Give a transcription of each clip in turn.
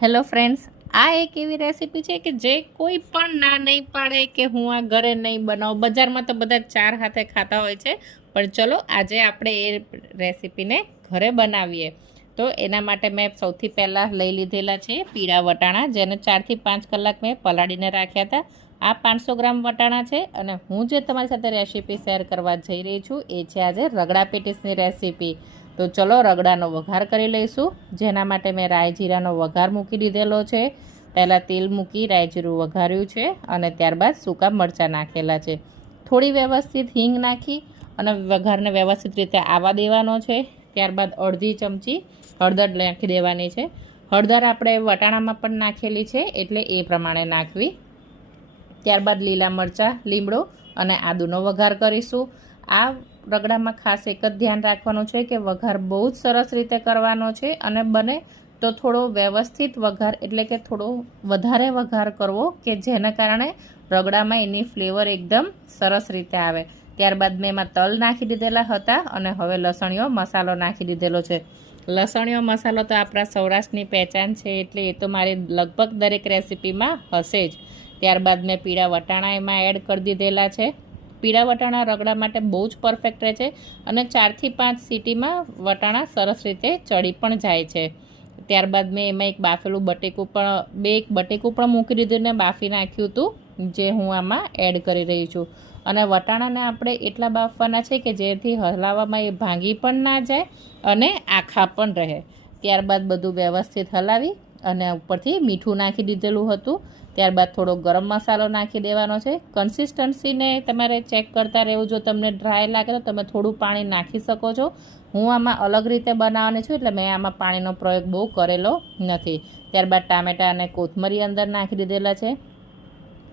Hello friends, આ એક એવી રેસીપી છે કે જે કોઈ પણ ના નહીં પાડે કે હું આ ઘરે નહીં બનાવું. બજારમાં તો બધા ચાર હાથે ખાતા હોય છે, પણ ચલો આજે આપણે એ રેસીપીને ઘરે બનાવીએ. તો એના માટે મેં સૌથી પહેલાં લઈ લીધેલા છે પીળા વટાણા, જેને 4 થી 5 કલાક મેં પલાળીને રાખ્યા હતા. આ 500 ગ્રામ વટાણા છે અને હું જે તમારી સાથે રેસીપી શેર કરવા જઈ રહી છું એ છે આજે રગડા પેટીસની રેસીપી. તો ચલો રગડાનો વઘાર કરી લઈશું. જેના માટે મેં રાઈ જીરાનો વઘાર મૂકી દીધેલો છે. પહેલાં તેલ મૂકી રાઈ જીરું વઘાર્યું છે અને ત્યારબાદ સૂકા મરચાં નાખેલા છે. થોડી વ્યવસ્થિત હિંગ નાખી અને વઘારને વ્યવસ્થિત રીતે આવવા દેવાનો છે. ત્યારબાદ અડધી ચમચી હળદર નાખી દેવાની છે. હળદર આપણે વટાણામાં પણ નાખેલી છે એટલે એ પ્રમાણે નાખવી. ત્યારબાદ લીલા મરચાં, લીમડો અને આદુનો વઘાર કરીશું. આ રગડામાં ખાસ એક જ ધ્યાન રાખવાનું છે કે વઘાર બહુ જ સરસ રીતે કરવાનો છે અને બને તો થોડો વ્યવસ્થિત વઘાર એટલે કે થોડો વધારે વઘાર કરવો કે જેના કારણે રગડામાં એની ફ્લેવર એકદમ સરસ રીતે આવે. ત્યારબાદ મેં એમાં તલ નાખી દીધેલા હતા અને હવે લસણીયો મસાલો નાખી દીધેલો છે. લસણીયો મસાલો તો આપણા સૌરાષ્ટ્રની પહેચાન છે એટલે એ તો મારી લગભગ દરેક રેસીપીમાં હશે જ. ત્યારબાદ મેં પીળા વટાણા એમાં એડ કરી દીધેલા છે. પીળા વટાણા રગડા માટે બહુ જ પરફેક્ટ રહે છે અને 4 થી 5 સીટીમાં વટાણા સરસ રીતે ચડી પણ જાય છે. ત્યારબાદ મેં એમાં એક બાફેલું બટેકું પણ મૂકી દીધું ને બાફી નાખ્યું હતું, જે હું આમાં એડ કરી રહી છું. અને વટાણાને આપણે એટલા બાફવાના છે કે જેથી હલાવવામાં એ ભાંગી પણ ના જાય અને આખા પણ રહે. ત્યારબાદ બધું વ્યવસ્થિત હલાવી અને ઉપરથી મીઠું નાખી દીધેલું હતું. ત્યારબાદ થોડો ગરમ મસાલો નાખી દેવાનો છે. કન્સિસ્ટન્સીને તમારે ચેક કરતા રહેવું. જો તમને ડ્રાય લાગે તો તમે થોડું પાણી નાખી શકો છો. હું આમાં અલગ રીતે બનાવવાની છું એટલે મેં આમાં પાણીનો પ્રયોગ બહુ કરેલો નથી. ત્યારબાદ ટામેટાં અને કોથમરી અંદર નાખી દીધેલા છે.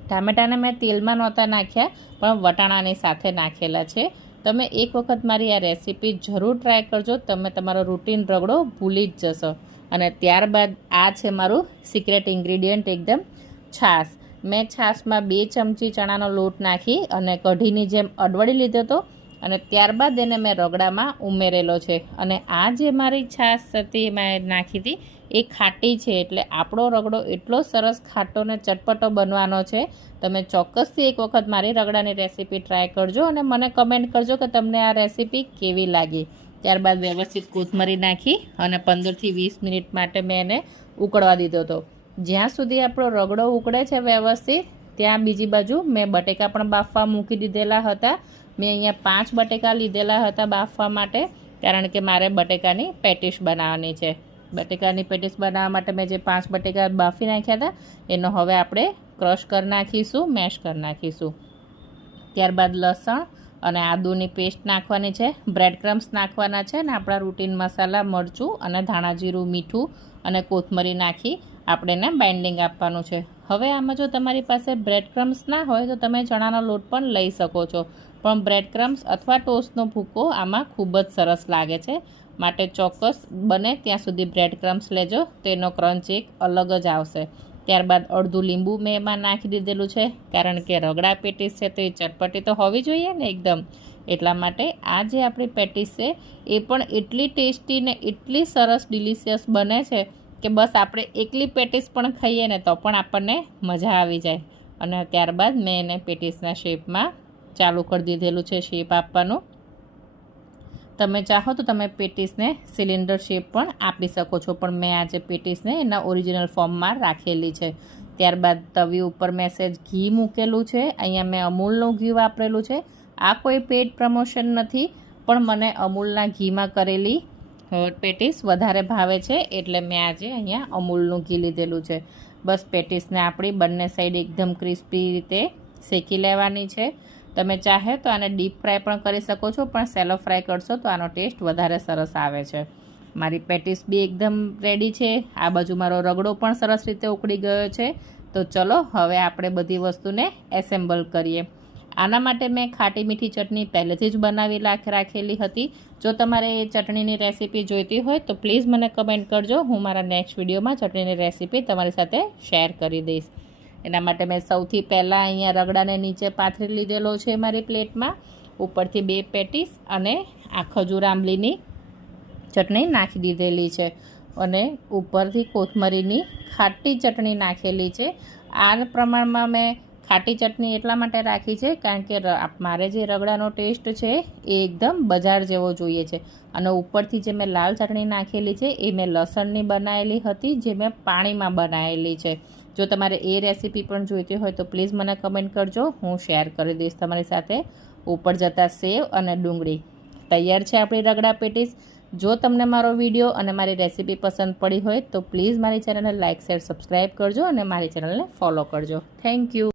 ટામેટાને મેં તેલમાં નહોતા નાખ્યા પણ વટાણાની સાથે નાખેલા છે. તમે એક વખત મારી આ રેસીપી જરૂર ટ્રાય કરજો, તમે તમારો રૂટીન રગડો ભૂલી જ જશો. અને ત્યારબાદ આ છે મારું સિક્રેટ ઇન્ગ્રીડિયન્ટ એકદમ, છાશ. મેં છાશમાં 2 ચમચી ચણાનો લોટ નાખી અને કઢીની જેમ અડવડી લીધો હતો અને ત્યારબાદ એને મેં રગડામાં ઉમેરેલો છે. અને આ જે મારી છાશ હતી મેં નાખી હતી એ ખાટી છે એટલે આપણો રગડો એટલો સરસ ખાટો ને ચટપટો બનવાનો છે. તમે ચોક્કસથી એક વખત મારી રગડાની રેસીપી ટ્રાય કરજો અને મને કમેન્ટ કરજો કે તમને આ રેસીપી કેવી લાગી. ત્યારબાદ વ્યવસ્થિત કોથમરી નાખી અને 15 થી 20 મિનિટ માટે મેં એને ઉકળવા દીધો હતો. જ્યાં સુધી આપણો રગડો ઉકળે છે વ્યવસ્થિત, ત્યાં બીજી બાજુ મેં બટેકા પણ બાફવા મૂકી દીધેલા હતા. મેં અહીંયા 5 બટેકા લીધેલા હતા બાફવા માટે, કારણ કે મારે બટેકાની પેટીસ બનાવવાની છે. બટેકાની પેટીસ બનાવવા માટે મેં જે 5 બટેકા બાફી નાખ્યા હતા એનો હવે આપણે ક્રશ કરી નાખીશું, મેશ કરી નાખીશું. ત્યારબાદ લસણ અને આદુની પેસ્ટ નાખવાની છે. બ્રેડ ક્રમ્સ નાખવાના છે અને આપણા રૂટીન મસાલા મરચું અને ધાણા જીરું, મીઠું અને કોથમરી નાખી આપણે એને બાઇન્ડિંગ આપવાનું છે. હવે આમાં જો તમારી પાસે બ્રેડ ક્રમ્સ ના હોય તો તમે ચણાનો લોટ પણ લઈ શકો છો, પણ બ્રેડ ક્રમ્સ અથવા ટોસ્ટનો ભૂકો આમાં ખૂબ જ સરસ લાગે છે. માટે ચોક્કસ બને ત્યાં સુધી બ્રેડ ક્રમ્સ લેજો, તેનો ક્રંચ એક અલગ જ આવશે. ત્યારબાદ અડધું લીંબુ મેં એમાં નાખી દીધેલું છે, કારણ કે રગડા પેટીસ છે તો એ ચટપટી તો હોવી જોઈએ ને એકદમ. એટલા માટે આ જે આપણી પેટીસ છે એ પણ એટલી ટેસ્ટી ને એટલી સરસ ડિલિશિયસ બને છે કે બસ આપણે એકલી પેટીસ પણ ખાઈએ ને તો પણ આપણને મજા આવી જાય. અને ત્યારબાદ મેં એને પેટીસના શેપમાં ચાલુ કરી દીધેલું છે શેપ આપવાનું. તમે ચાહો તો તમે પેટીસને સિલિન્ડર શેપ પણ આપી શકો છો, પણ મેં આજે પેટીસને એના ઓરિજિનલ ફોર્મમાં રાખેલી છે. ત્યારબાદ તવી ઉપર મેં સહેજ ઘી મૂકેલું છે. અહીંયા મેં અમૂલનું ઘી વાપરેલું છે. આ કોઈ પેડ પ્રમોશન નથી, પણ મને અમૂલના ઘીમાં કરેલી પેટીસ વધારે ભાવે છે એટલે મેં આજે અહીંયા અમૂલનું ઘી લીધેલું છે. બસ પેટીસને આપણી બંને સાઈડ એકદમ ક્રિસ્પી રીતે શેકી લેવાની છે. તમે ચાહે તો આને ડીપ ફ્રાય પણ કરી શકો છો, પણ સેલો ફ્રાય કરશો તો આનો ટેસ્ટ વધારે સરસ આવે છે. મારી પેટીસ બી એકદમ રેડી છે. આ બાજુ મારો રગડો પણ સરસ રીતે ઉકળી ગયો છે. તો ચલો હવે આપણે બધી વસ્તુને એસેમ્બલ કરીએ. આના માટે મેં ખાટી મીઠી ચટણી પહેલેથી જ બનાવી રાખેલી હતી. જો તમારે એ ચટણીની રેસીપી જોઈતી હોય તો પ્લીઝ મને કમેન્ટ કરજો. હું મારા નેક્સ્ટ વિડીયોમાં ચટણીની રેસીપી તમારી સાથે શેર કરી દઈશ. એના માટે મેં સૌથી પહેલાં અહીંયા રગડાને નીચે પાથરી લીધેલો છે મારી પ્લેટમાં. ઉપરથી 2 પેટીસ અને આ ખજૂર આંબલીની ચટણી નાખી દીધેલી છે. અને ઉપરથી કોથમરીની ખાટી ચટણી નાખેલી છે। આ પ્રમાણમાં મેં ખાટી ચટણી એટલા માટે રાખી છે કારણ કે મારે જે રગડાનો ટેસ્ટ છે એ એકદમ બજાર જેવો જોઈએ છે। અને ઉપરથી જે મેં લાલ ચટણી નાખેલી છે એ મેં લસણની બનાવેલી હતી, જે મેં પાણીમાં બનાવેલી છે। જો તમારે એ રેસીપી પણ જોઈતી હોય તો પ્લીઝ મને કમેન્ટ કરજો, હું શેર કરી દઈશ તમારી સાથે। ઉપર જતાં સેવ અને ડુંગળી તૈયાર છે આપણી રગડા પેટીસ। જો તમને મારો વિડીયો અને મારી રેસીપી પસંદ પડી હોય તો પ્લીઝ મારી ચેનલને લાઇક શેર સબસ્ક્રાઈબ કરજો અને મારી ચેનલને ફોલો કરજો। Thank you.